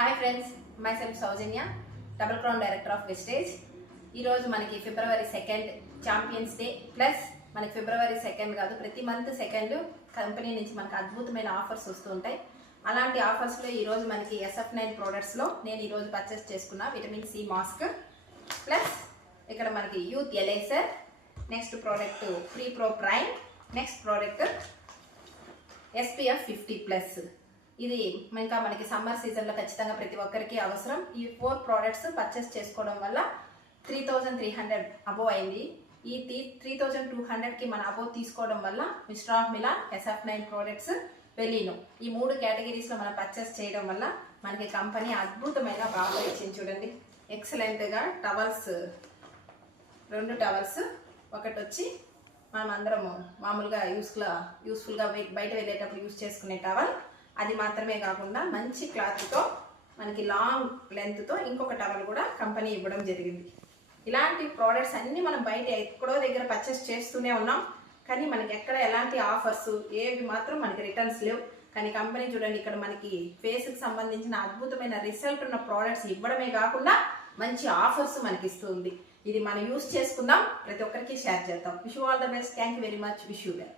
Hi friends, myself Soujanya, double crown director of wastage. ఈరోజు మనకి ఫిబ్రవరి 2 champions day plus మనకి ఫిబ్రవరి 2 కాదు, ప్రతి మంత్ 2 కంపెనీ నుంచి మనకి అద్భుతమైన ఆఫర్స్ వస్తూ ఉంటాయి. అలాంటి ఆఫర్స్లో ఈరోజు మనకి SF9 ప్రోడక్ట్స్లో నేను ఈరోజు పర్చేస్ చేసుకున్న విటమిన్ సి మాస్క్ ప్లస్ ఇక్కడ మనకి youth elixir, next product free pro prime, next product SPF 50+. ఇది ఇంకా మనకి సమ్మర్ సీజన్లో ఖచ్చితంగా ప్రతి ఒక్కరికి అవసరం. ఈ 4 ప్రోడక్ట్స్ పర్చేస్ చేసుకోవడం వల్ల 3300 అబోవ్ అయింది. ఈ 3200కి మన అబోవ్ తీసుకోవడం వల్ల mister of Milan, SF9 products, వెలీనో ఈ 3 కేటగిరీస్లో మనం పర్చేస్ చేయడం వల్ల మనకి కంపెనీ అద్భుతమైన ఆఫర్ ఇచ్చింది. చూడండి, ఎక్సలెంట్గా టవల్స్, 2 టవల్స్, ఒకటి వచ్చి మనం అందరము మామూలుగా యూస్ఫుల్గా బయట వెళ్ళేటప్పుడు యూస్ చేసుకునే టవల్, అది మాత్రమే కాకుండా మంచి క్లాత్తో మనకి లాంగ్ లెంత్తో ఇంకొక టవల్ కూడా కంపెనీ ఇవ్వడం జరిగింది. ఇలాంటి ప్రోడక్ట్స్ అన్నీ మనం బయట ఎక్కడో దగ్గర పర్చేస్ చేస్తూనే ఉన్నాం, కానీ మనకి ఎక్కడ ఎలాంటి ఆఫర్స్ ఏవి మాత్రం మనకి రిటర్న్స్ లేవు. కానీ కంపెనీ చూడండి, ఇక్కడ మనకి ఫేస్కి సంబంధించిన అద్భుతమైన రిజల్ట్ ఉన్న ప్రోడక్ట్స్ ఇవ్వడమే కాకుండా మంచి ఆఫర్స్ మనకి ఇస్తుంది. ఇది మనం యూస్ చేసుకుందాం, ప్రతి ఒక్కరికి షేర్ చేద్దాం. Wish you all the best. Thank you very much. Wish you well.